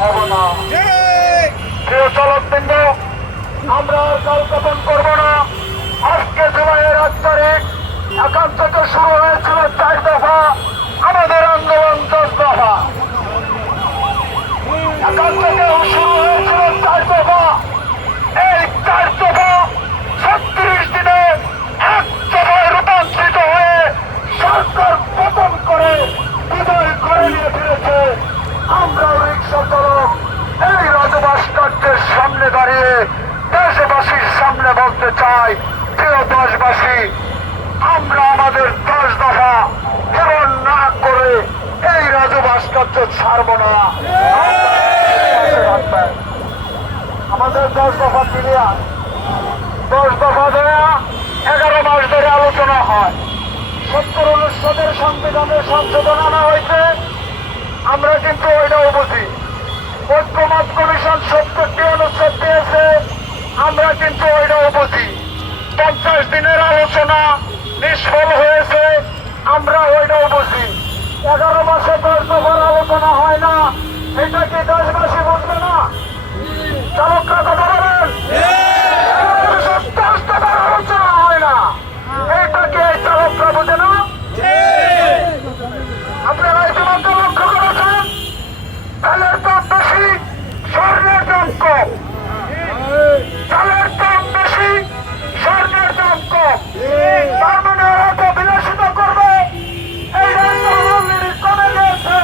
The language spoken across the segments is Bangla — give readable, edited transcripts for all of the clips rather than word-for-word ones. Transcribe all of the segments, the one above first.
হব না। প্রিয় চালকবৃন্দ, আমরা আর কালক্ষেপণ করবো না। আজকে জুলাইয়ের 8 তারিখ এখান থেকে শুরু হয়েছিল 4 দফা, আমাদের আন্দোলন 10 দফা। এখান থেকে শুরু হয়েছিল 4 দফা। এই 4 দফা 36 দিনে 1 দফায় রূপান্তরিত হয়ে সরকার পতন করে বিদায় করে নিয়ে ফিরেছে। আমরা রিক্সা চালক এই রাজু ভাস্কর্যের সামনে দাঁড়িয়ে দেশবাসীর সামনে বলতে চাই, প্রিয় দেশবাসী, আমরা আমাদের 10 দফা পূরণ না করে এই রাজু ভাস্কর্য ছাড়ব না। আমাদের 10 দফা ক্লিয়ার। 10 দফা দেয়া 11 মাস ধরে আলোচনা হয়। 70 অনুচ্ছেদের সংবিধানের সংশোধন আনা হয়েছে, আমরা কিন্তু ওইটাও বুঝি। ঐক্যমত কমিশন 70টি অনুচ্ছেদ দিয়েছে, আমরা কিন্তু ওইটাও বুঝি। 50 দিনের আলোচনা নিষ্ফল হয়েছে, আমরা ওইটাও বুঝি। 11 মাসে 10 দফার আলোচনা হয় না, এটা কি দেশবাসী বুঝবে না? চালকরা কথা বলেন, 10 দফার আলোচনা হয় না, এটা কি এই চালকরা বুঝে না? আপনারা ইতিমধ্যে লক্ষ্য করেছেন, তেলের দাম বেশি, স্বর্ণের দাম কম। চালের দাম বেশি, স্বর্ণের দাম কম। তার মানে ওরা তো বিলাসিতা করবে, এই অলরেডি কমে গিয়েছে।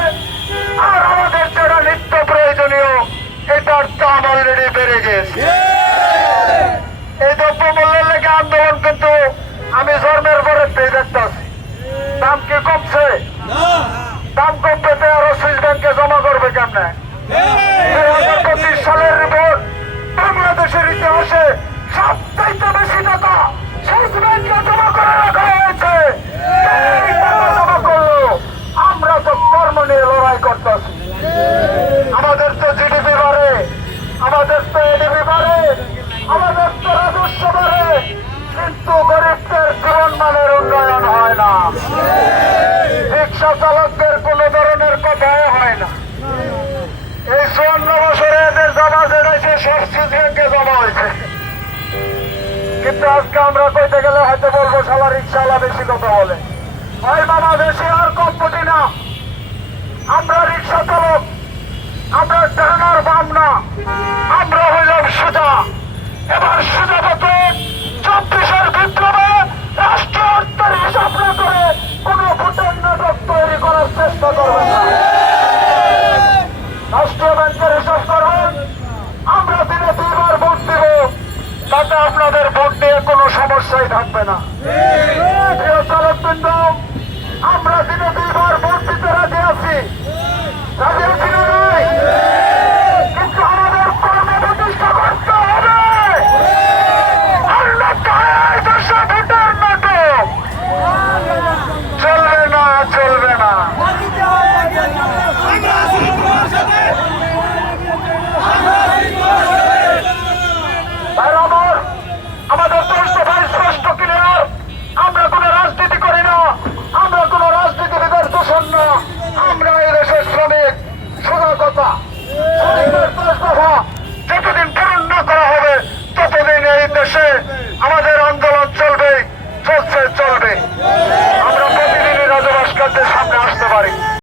আর আমাদের যেটা নিত্য প্রয়োজনীয়, এটার দাম অলরেডি বেড়ে গেছে। এই দ্রব্যমূল্যের লেগে আন্দোলন কিন্তু আমি জন্মের পরে দেখতেছি। দাম কি কমছে? দাম কমতে তো আরো সুইস ব্যাংকে জমা করবে কেমনে? 2025 সালের রিপোর্ট, বাংলাদেশের ইতিহাসে সবচাইতে বেশি টাকা সুইস ব্যাংকে জমা করে রাখা হয়েছে। এই টাকা জমা করলো, আমরা তো কর্ম নিয়ে লড়াই করতেছি। আমাদের তো জিডিপি বাড়ে, আমাদের তো এডিপি বাড়ে, আমাদের তো রাজস্ব বাড়ে, কিন্তু গরিবদের জীবন মানের উন্নয়ন হয় না। রিক্সা চালকদের কোন ধরনের কথাই হয় না। এই 54 বছরে এদের জমা যেটাইছে সব সুইস ব্যাংকে জমা হয়েছে। কিন্তু আজকে আমরা কইতে গেলে হয়তো বলবো শালা রিক্সাওয়ালা বেশি কথা বলে। ওই মামা বেশি আর কম বুঝি না। আমরা রিক্সা চালক, আমরা ডানার বাম না, আমরা হইলাম সোজা। এবার সোজা পথে 24-এর বিপ্লবে রাষ্ট্রীয় অর্থের হিসাব না করে কোন ভোটের নাটক তৈরি করার চেষ্টা করবেন না। রাষ্ট্রীয় ব্যাংকের হিসাব করবেন, আমরা দিনে 2 বার ভোট দিব, তাতে আপনাদের ভোট নিয়ে কোনো সমস্যাই থাকবে না। প্রিয় চালকবৃন্দ, আমরা দিনে 2 বার ভোট দিতে রাজি আছি, রাজি আছি না নয়? কিন্তু আমাদের কর্ম প্রতিষ্ঠা করতে হবে। অন্যথায় দেশে ভোটের নাটক চলবে না, চলবে না।